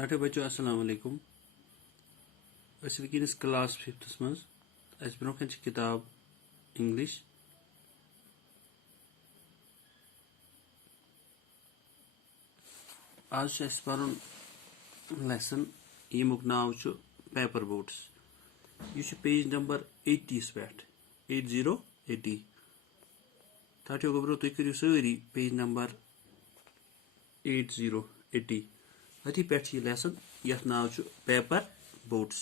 टाटे बच्चों अस्सलाम वालेकुम। वनस क्लास 5th मज अस ब्रोह किताब इंग्लिश आज पर्न लेसन यमुक नाव पेपर बोट्स। यह पेज नंबर 80 पे 80 टाटो गोब्रो तुम करो सारी पेज नंबर 80 अति पे लेसन यथ नाव पेपर बोट्स।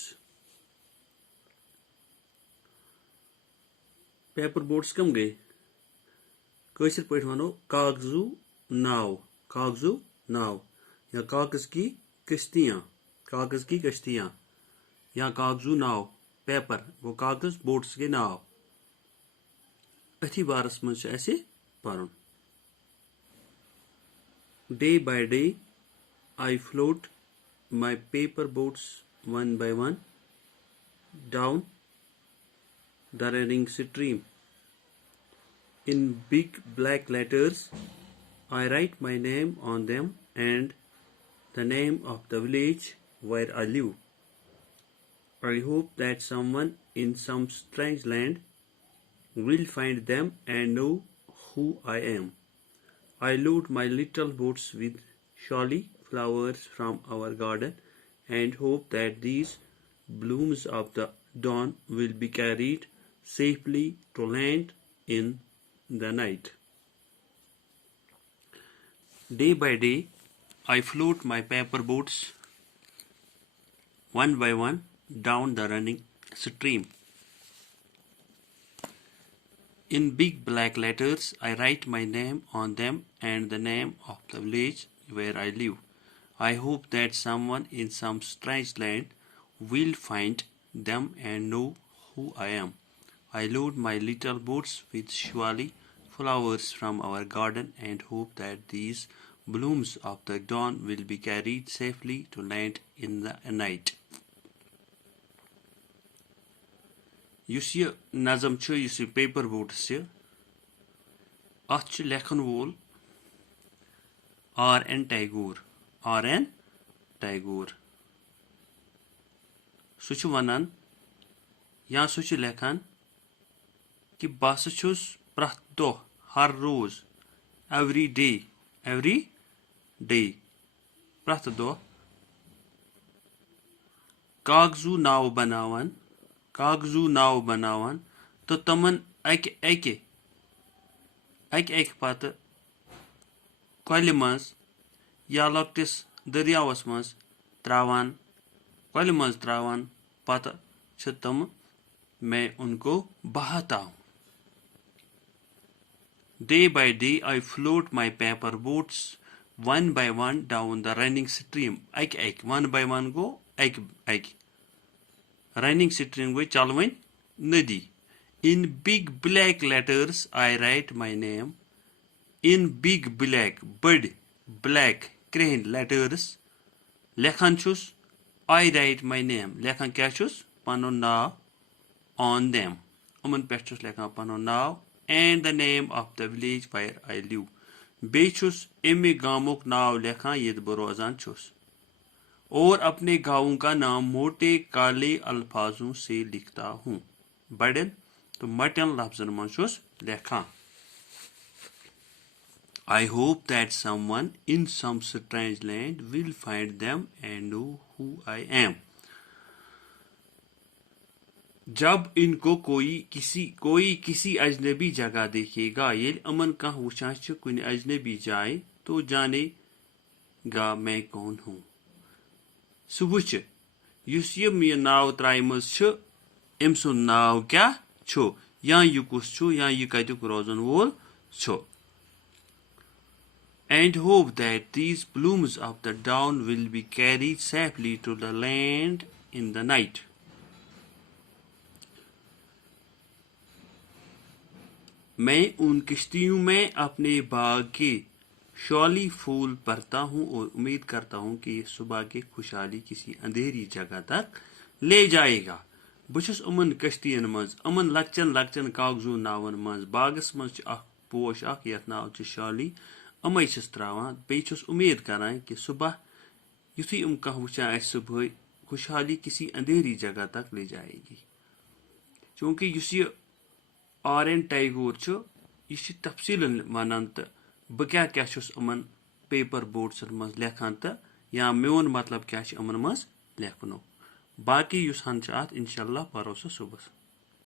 पेपर बोट्स कम गए कशर पे वनो कागजू नाव या कागज की कश्तियां या कागजू नाव पेपर वो कागज बोट्स के नाव अथी बारस मज पर्न। Day by day I float my paper boats one by one down the running stream. In big black letters, I write my name on them and the name of the village where I live. I hope that someone in some strange land will find them and know who I am. I load my little boats with sholly flowers from our garden and hope that these blooms of the dawn will be carried safely to land in the night. Day by day, I float my paper boats one by one down the running stream. In big black letters, I write my name on them and the name of the village where I live. I hope that someone in some strange land will find them and know who I am. I load my little boats with showy flowers from our garden and hope that these blooms of the dawn will be carried safely to land in the night. Yus ye nazam ch yus paper boats ye ath ch lekhan wol R.N. Tagore सह वनान या सह लेखान कि बस प्रथ दो हर रोज every day प्रथ दो कागजू नाव बनावान तो तमन अक पत कल मज या लकटिस दरियावस मज त्रावान कल मज त्रावान पत तम मैं उनको बहाता हूँ. Day by day I float my paper boats one by one down the running stream. एक one by one go एक running stream गई चलवन नदी. In big black letters I write my name. In big black बड़ black crane letters लेखन छुस I write my name लेखन क्या छुस पनो नाव on them उमन पे छुस लेखन पनो नाव and the name of the village where I live. बे छुस एमे गामुक नाव लेखन यद बरोजान छुस और अपने गाँवों का नाम मोटे काले अल्फाजों से लिखता हूँ. बड़न तो मटन लफ्जन मन छुस लेखन. I hope that someone in some strange land will find them and know who I am. जब इनको कोई किसी अजनबी जगह देखेगा ये अमन कह वुचान कुन अजनबी जाए तो जानेगा मैं कौन हूँ. सह वुच युस ये मे नाव त्रायमज अम सुन नाव क्या छो या यह कुस छो या यह कतुक रोजन वोल छो. And hope that these blooms of the dawn will be carried safely to the land in the night. मैं उन किश्तियों में अपने बाग के शॉली फूल भरता हूँ और उम्मीद करता हूँ कि सुबह की खुशहाली किसी अंधेरी जगह तक ले जाएगा. बुछस उमन कश्तियन मज अमन लक्चन कागजू नावन मज बागस मज पोश यथ नाव शॉली अमे त्रावान बे उम्मीद करान कि सुबह युथी कह वुचान सुबह खुशहाली किसी अंधेरी जगह तक ले जाएगी। चूंकि यह आर.एन. टैगोर यह तफसील वन तो बह क्या यमन पेपर बोट्सन मज लेखान तो या मोन मतलब क्या यमन मज लेखनो। बाकी हन अत इंशाल्लाह परो सुबह।